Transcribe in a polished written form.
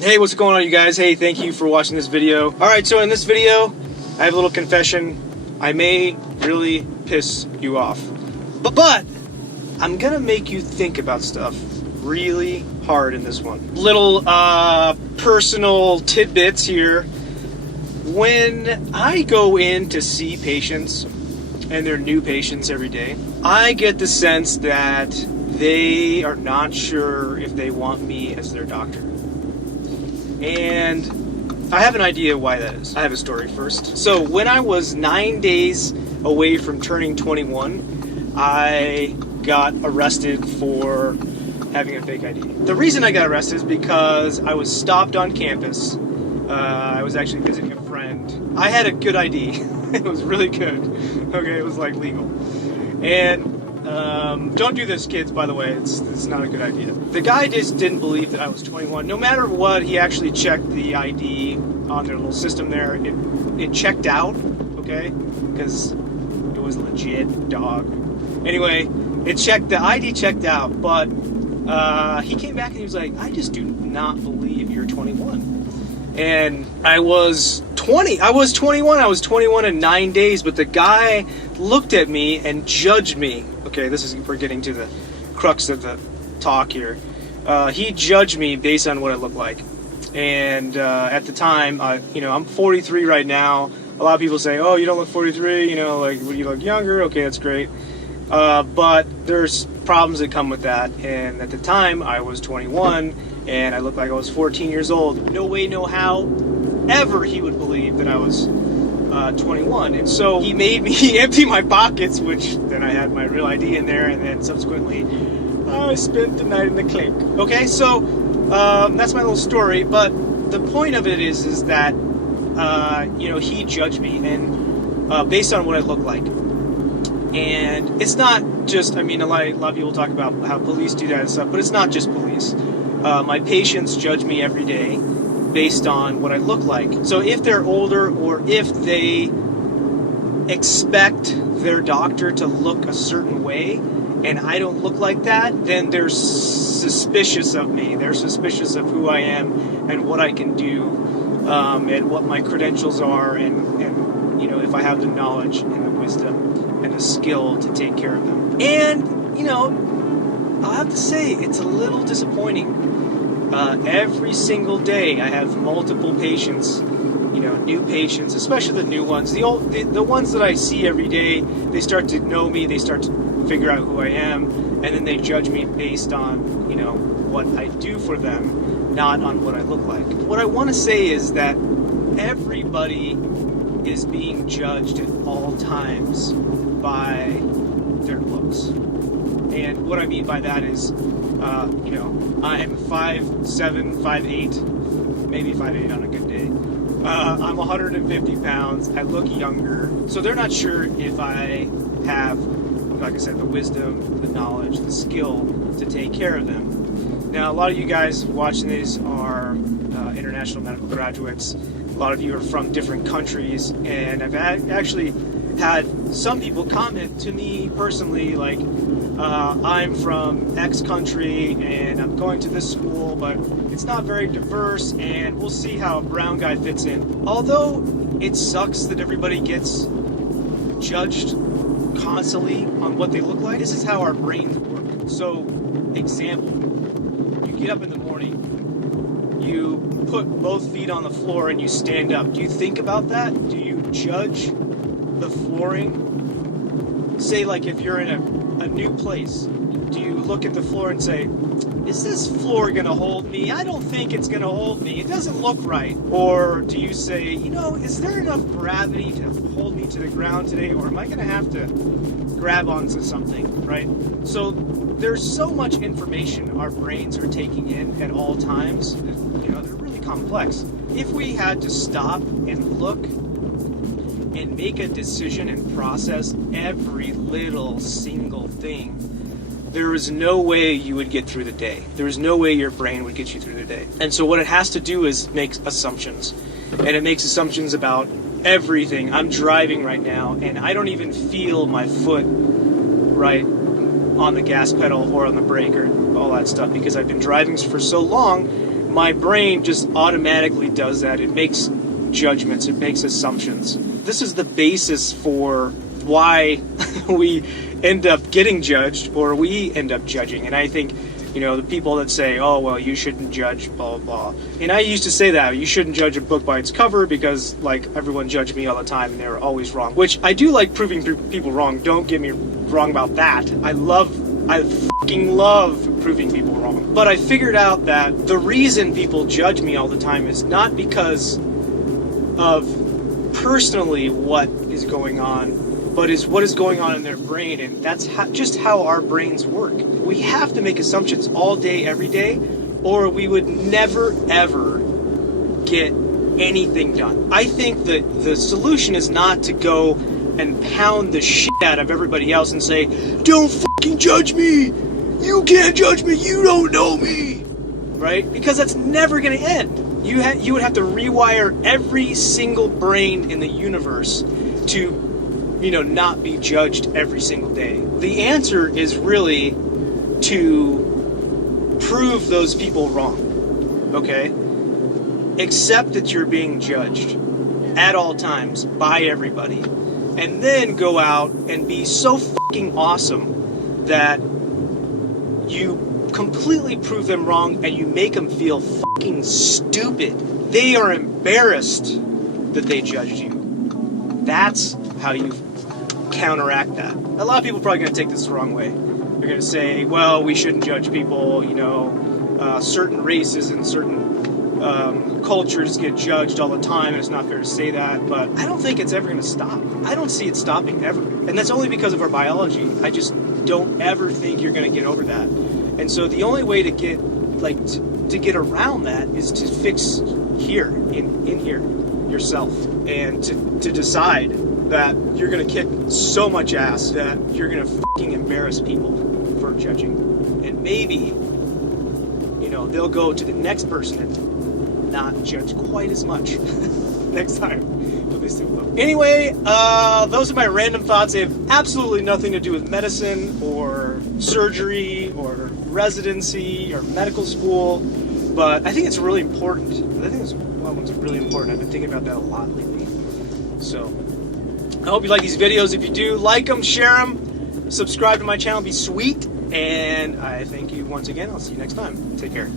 Hey, what's going on, you guys? Hey, thank you for watching this video. Alright, so in this video, I have a little confession. I may really piss you off. But I'm gonna make you think about stuff really hard in this one. Little personal tidbits here. When I go in to see patients, and they're new patients every day, I get the sense that they are not sure if they want me as their doctor. And I have an idea why that is. I have a story first. So when I was 9 days away from turning 21, I got arrested for having a fake ID. The reason I got arrested is because I was stopped on campus. I was actually visiting a friend. I had a good ID. It was really good. Okay, it was like legal. And don't do this, kids, by the way. It's not a good idea. The guy just didn't believe that I was 21. No matter what, he actually checked the ID on their little system there. It checked out, okay? Because it was legit, dog. Anyway, the ID checked out, but he came back and he was like, I just do not believe you're 21. And I was 20. I was 21. I was 21 in 9 days, but the guy looked at me and judged me. Okay, we're getting to the crux of the talk here. He judged me based on what I looked like. And at the time, I'm 43 right now. A lot of people say, oh, you don't look 43, like, you look younger. Okay, that's great. But there's problems that come with that. And at the time, I was 21, and I looked like I was 14 years old. No way, no how, ever he would believe that I was 21. And so he made me empty my pockets, which then I had my real ID in there, and then subsequently I spent the night in the clink. Okay, so that's my little story, but the point of it is that he judged me and based on what I look like. And it's not just, a lot of people talk about how police do that and stuff, but it's not just police. My patients judge me every day based on what I look like. So if they're older, or if they expect their doctor to look a certain way and I don't look like that, then they're suspicious of me. They're suspicious of who I am and what I can do, and what my credentials are, and if I have the knowledge and the wisdom and the skill to take care of them. And I'll have to say, it's a little disappointing. Every single day I have multiple patients, new patients, especially the new ones. The ones that I see every day, they start to know me, they start to figure out who I am, and then they judge me based on, what I do for them, not on what I look like. What I want to say is that everybody is being judged at all times by their looks. And what I mean by that is, I'm 5'7", 5'8", maybe 5'8" on a good day. I'm 150 pounds. I look younger. So they're not sure if I have, like I said, the wisdom, the knowledge, the skill to take care of them. Now, a lot of you guys watching this are international medical graduates. A lot of you are from different countries. And I've actually had some people comment to me personally, like, I'm from X country and I'm going to this school, but it's not very diverse, and we'll see how a brown guy fits in. Although it sucks that everybody gets judged constantly on what they look like, this is how our brains work. So, example, you get up in the morning, you put both feet on the floor and you stand up. Do you think about that? Do you judge the flooring? Say, like, if you're in a new place, do you look at the floor and say, is this floor gonna hold me? I don't think it's gonna hold me. It doesn't look right. Or do you say, is there enough gravity to hold me to the ground today, or am I gonna have to grab onto something, right? So there's so much information our brains are taking in at all times. They're really complex. If we had to stop and look and make a decision and process every little single thing, there is no way you would get through the day. There is no way your brain would get you through the day. And so what it has to do is make assumptions. And it makes assumptions about everything. I'm driving right now, and I don't even feel my foot right on the gas pedal or on the brake or all that stuff, because I've been driving for so long my brain just automatically does that. It makes judgments, it makes assumptions. This is the basis for why we end up getting judged, or we end up judging. And I think, you know, the people that say, oh, well, you shouldn't judge, blah, blah, blah. And I used to say that, you shouldn't judge a book by its cover because, like, everyone judged me all the time and they were always wrong. Which I do like proving people wrong. Don't get me wrong about that. I fucking love proving people wrong. But I figured out that the reason people judge me all the time is not because of personally what is going on, but is what is going on in their brain, and that's just how our brains work. We have to make assumptions all day, every day, or we would never, ever get anything done. I think that the solution is not to go and pound the shit out of everybody else and say, don't fucking judge me! You can't judge me! You don't know me! Right? Because that's never going to end. You would have to rewire every single brain in the universe to, you know, not be judged every single day. The answer is really to prove those people wrong, okay? Accept that you're being judged at all times by everybody, and then go out and be so fucking awesome that you completely prove them wrong and you make them feel fucking stupid. They are embarrassed that they judged you. That's how you counteract that. A lot of people are probably going to take this the wrong way. They're going to say, well, we shouldn't judge people, you know, certain races and certain cultures get judged all the time, and it's not fair to say that, but I don't think it's ever going to stop. I don't see it stopping ever. And that's only because of our biology. I just don't ever think you're going to get over that. And so the only way to get, like, to get around that is to fix here, in here, yourself, and to decide that you're going to kick so much ass that you're going to fucking embarrass people for judging. And maybe, you know, they'll go to the next person and not judge quite as much next time. But they still will. Anyway, those are my random thoughts. They have absolutely nothing to do with medicine or surgery or residency or medical school. But I think it's really important. I think it's really important. I've been thinking about that a lot lately. So I hope you like these videos. If you do, like them, share them, subscribe to my channel, be sweet. And I thank you once again. I'll see you next time. Take care.